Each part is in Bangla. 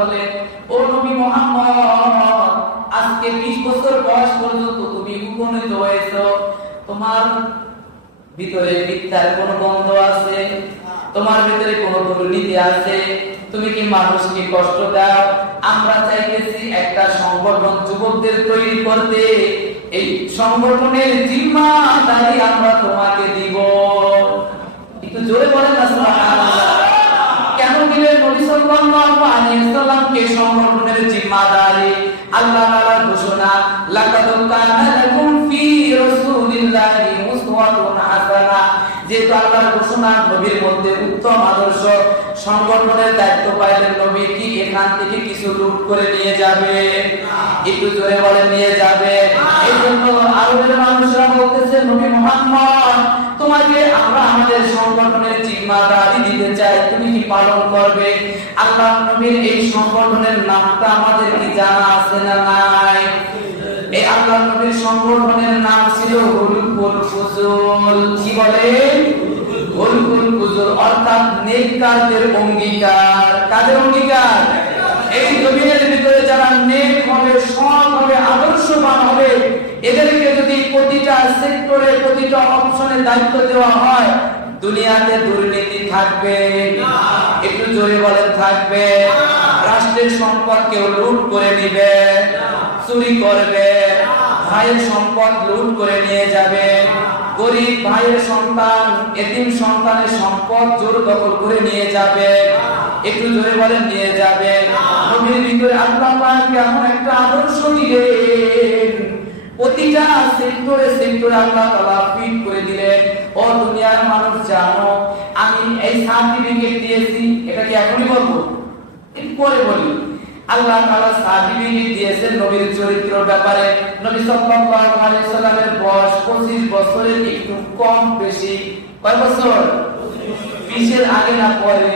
বলে, ও নবী মুহাম্মদ, আজকে 20 বছর বয়স পর্যন্ত তুমি উপনীত হয়েছো, তোমার ভিতরে মিথ্যার কোন গন্ধ আছে? তোমার ভিতরে কোন দুর্নীতি আছে? তুমি কি মানুষকে কষ্ট দাও? আমরা চাইতেছি একটা সংগঠন যুবকদের তৈরি করতে, এই সংগঠনের জিম্মাদারি আমরা তোমাকে দিব। একটু জোরে বলেন না সুবহানাল্লাহ। কেন দিলেন নবী সাল্লাল্লাহু আলাইহি ওয়াসাল্লামকে সংগঠনের জিম্মাদারি? আল্লাহ তাআলার ঘোষণা, লাকাদ কানা লাকুম ফি রাসূলিল্লাহি উসওয়াতুন হাসানাহ। যেহেতু আল্লাহর ঘোষণা, নবীর মধ্যে উত্তম আদর্শ, সংগঠনের দায়িত্ব পাইলেন নবী, কি এখান থেকে কিছু লুট করে নিয়ে যাবে? একটু জোরে বলেন, নিয়ে যাবে। এই জন্য আরবের মানুষরা বলতেছে, নবী মুহাম্মদ, তোমাকে আমরা আমাদের সংগঠনের জিম্মাদারি দিতে চাই, তুমি কি পালন করবে? আল্লাহ নবীর এই সংগঠনের নামটা আমাদের কি জানা আছে না নাই? এই আল্লাহ নবীর সংগঠনের নাম ছিল হুলকুল ফুজুল। কি বলে? হুলকুল ফুজুল, অর্থাৎ নেককারদের অঙ্গীকার। কাদের অঙ্গীকার? এই জমিনের ভিতরে যারা নেক হবে, সৎ হবে, আদর্শবান হবে, এদেরকে যদি প্রতিটা সেক্টরে, প্রতিটা অপশনে দায়িত্ব দেওয়া হয়, দুনিয়াতে দুর্নীতি থাকবে না। একটু জোরে বলেন, থাকবে। রাষ্ট্রের সম্পদ কেউ লুট করে নিবে, চুরি করবে, ভাইয়ের সম্পদ লুট করে নিয়ে যাবে, গরিব ভাইয়ের সন্তান, এতিম সন্তানের সম্পদ জোর দখল করে নিয়ে যাবে। একটু জোরে বলেন, নিয়ে যাবে। নবীর ভিতরে আল্লাহ পাক এমন একটা আদর্শ দিলেন, প্রতিটা সেক্টরে সেক্টরে আল্লাহ তাআলা ফিট করে দিলেন। ও দুনিয়ার মানুষ, জানো আমি এই সার্টিফিকেট দিয়েছি, এটা কি এখনই বলবো? একটু পরে বলি। আল্লাহ তাআলা সার্টিফিকেট দিয়েছেন নবীর চরিত্রের ব্যাপারে। নবী সাল্লাল্লাহু আলাইহি সাল্লামের বয়স 25 বছরের একটু কম বেশি। কয় বছর? 20 এর আগে না পরে?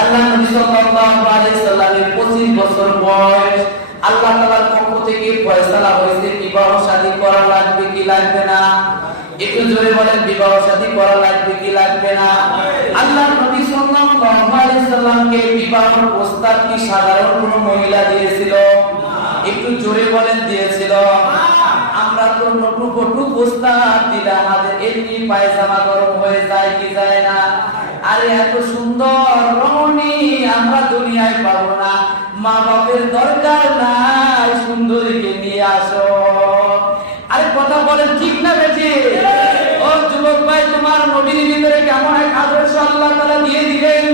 আল্লাহ নবী সাল্লাল্লাহু আলাইহি সাল্লামের 25 বছর বয়স। আল্লাহ তাআলার পক্ষ থেকে ফয়সালা হয়েছে বিবাহ শাদী করা লাগবে কি লাগবে না? একটু জোরে বলেন, বিবাহ শাদী করা লাগবে কি লাগবে না? আল্লাহ নবী সাল্লাল্লাহু আলাইহি সাল্লামকে বিবাহের প্রস্তাব কি সাধারণ কোন মহিলা দিয়েছিল? একটু জোরে বলেন, দিয়েছিল। আমরা তো নটুপটু প্রস্তাব দিলে আমাদের এমনি পায়জামা গরম হয়ে যায় কি যায় না? আরে এত সুন্দর রমণী আমরা দুনিয়ায় পাবো না, মা বাপের দরকার নাই, সুন্দরীকে নিয়ে আসো। আরে কথা বলেন, ঠিক না বেশি? ও যুবক ভাই, তোমার নবীর ভিতরে কেমন এক আদর্শ আল্লাহ তাআলা দিয়ে দিলেন।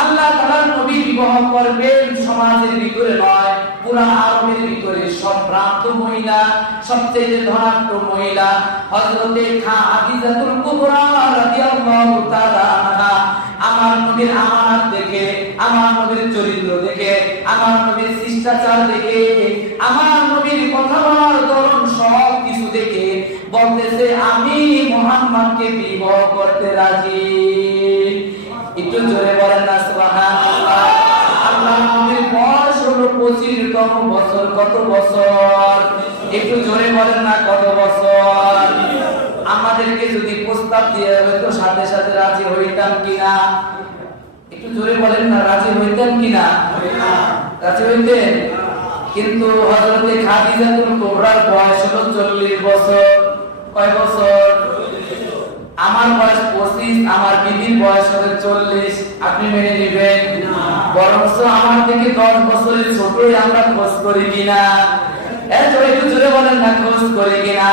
আল্লাহ তাআলার নবী বিবাহ করবেন সমাজের ভিতরে নয়, পুরা আরবের ভিতরে সম্ভ্রান্ত মহিলা, সবচেয়ে ধনাঢ্য মহিলা হযরতে খাদিজাতুল কুবরা রাদিয়াল্লাহু তাআলা আনহা আমার নবীর আমানত দেখে, আমার নবীর চরিত্র দেখে, আমার নবীর শিষ্টাচার দেখে, আমার নবীর কথা বলার ধরন সব কিছু দেখে বলতেছে, আমি মুহাম্মদকে বিবাহ করতে রাজি। একটু জোরে বলেন না সুবহানাল্লাহ। আল্লাহ নবীর বয়স হলো 25তম বছর। কত বছর? একটু জোরে বলেন না, কত বছর? আমাদেরকে যদি প্রস্তাব দিয়ে হয়তো সাথে সাথে রাজি হইতাম কিনা? একটু জোরে বলেন না, রাজি হইতাম কিনা? রাজি হইতেন। কিন্তু হযরতে খাদিজাতুল কুবরার বয়স হলো 40 বছর। কয় বছর? আমার বয়স 25, আমার বিবির বয়স হবে 40। আপনি মেনে নেবেন? বরঞ্চ আমার থেকে 10 বছরের ছোটই আমরা খোঁজ করি কিনা? একটু জোরে বলেন না, খোঁজ করি কিনা?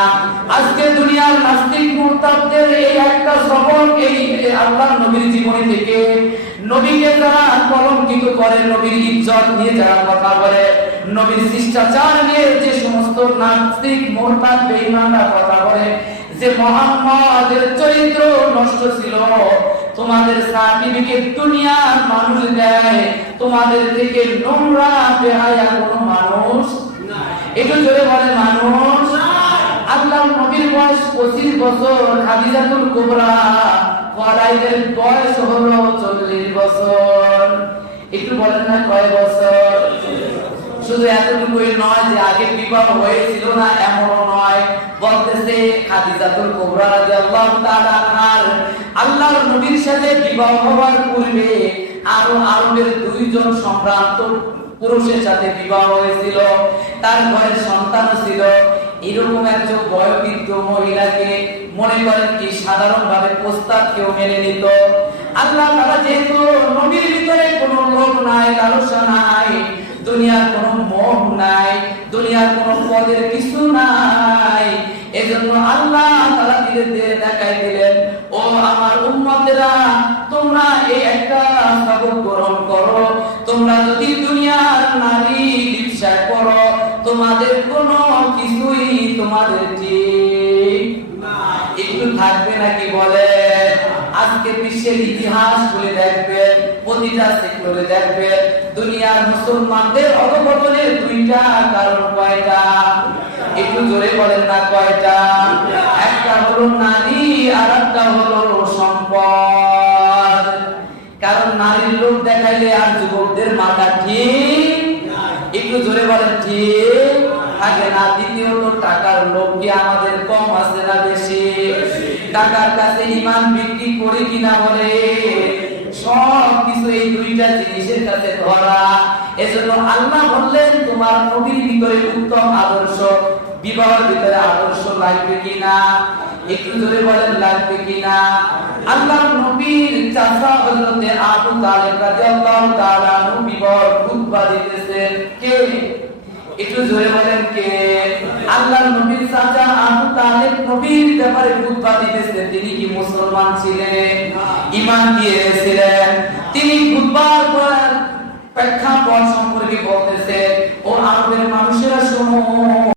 আজকে দুনিয়ার নাস্তিক মুরতাদদের এই একটা সবক, এই আল্লাহর নবীর জীবনী থেকে নবীকে যারা কলঙ্কিত করে, নবীর ইজ্জত নিয়ে যারা কথা বলে, নবীর শিষ্টাচার নিয়ে যে সমস্ত নাস্তিক মুরতাদ বেঈমানরা কথা বলে, যে মুহাম্মদের চরিত্র নষ্ট ছিল, তোমাদের সার্টিফিকেট দুনিয়ার মানুষ দেয়, তোমাদের থেকে নোংরা বেহায়া কোনো মানুষ নাই। একটু জোরে বলে, মানুষ নাই। আল্লাহর নবীর বয়স 25 বছর, খাদিজাতুল কুবরা খোয়ারাইদের বয়স হলো 40 বছর। একটু বলেন না, কয় বছর? শুধু এতটুকুই নয় যে আগে বিবাহ হয়েছিল না, এমনও নয়। বলতেছে খাদিজাতুল কুবরা রাদিয়াল্লাহু তাআলা আনহা আল্লাহর নবীর সাথে বিবাহ হওয়ার পূর্বে আরো আরবের দুইজন সম্ভ্রান্ত পুরুষের সাথে বিবাহ হয়েছিল, তার ঘরে সন্তান ছিল। এরকম একজন বয়োবৃদ্ধ মহিলাকে মনে করেন কি সাধারণভাবে প্রস্তাব কেউ মেনে নিত। আল্লাহ তাআলা যেহেতু নবীর ভিতরে কোনো লোভ নাই, লালসা নাই, দুনিয়ার কোনো মোহ নাই, দুনিয়ার কোনো পদের কিছু নাই, এজন্য আল্লাহ তাআলা দিলে দেখাই দিলেন, ও আমার উম্মতেরা, তোমরা এই একটা সবক গ্রহণ করো। তোমরা যদি দুনিয়ার নারী লিপ্সা করো, তোমাদের কোনো কিছুই তোমাদের ঠিক একটু থাকবে নাকি বলে? আজকে বিশ্বের ইতিহাস খুলে দেখবেন, প্রতিটা সেক্টরে দেখবেন, দুনিয়ার মুসলমানদের অধঃপতনের দুইটা কারণ। কয়টা? একটু জোরে বলেন না কয়টা? একটা হলো নারী, আর একটা হলো সম্পদ। কারণ নারীর লোক দেখাইলে আর যুবকদের মাথা ঠিক, একটু জোরে বলেন, ঠিক থাকে না। দ্বিতীয়ত টাকার লোভ কি আমাদের কম আছে না বেশি? টাকার কাছে ঈমান বিক্রি করে কিনা বলে, সব কিছু এই দুইটা জিনিসের কাছে ধরা। এজন্য আল্লাহ বললেন তোমার নবীর ভিতরে উত্তম আদর্শ, বিবাহের ভিতরে আদর্শ লাগবে কিনা? একটু জোরে বলেন, লাগবে কিনা? আল্লাহর নবীর চাচা হযরতে আবু তালেব রাদিয়াল্লাহু তাআলা আনহু বিবাহের খুতবা দিতেছেন। কে? একটু জোরে বলেন, কে? আল্লাহর নবীর চাচা আবু তালেব নবীর ব্যাপারে খুতবা দিতেছেন। তিনি কি মুসলমান ছিলেন? ঈমান দিয়েছিলেন। তিনি খুতবার পর প্রেক্ষাপট সম্পর্কে বলতেছে, ও আরবের মানুষেরা শোনো,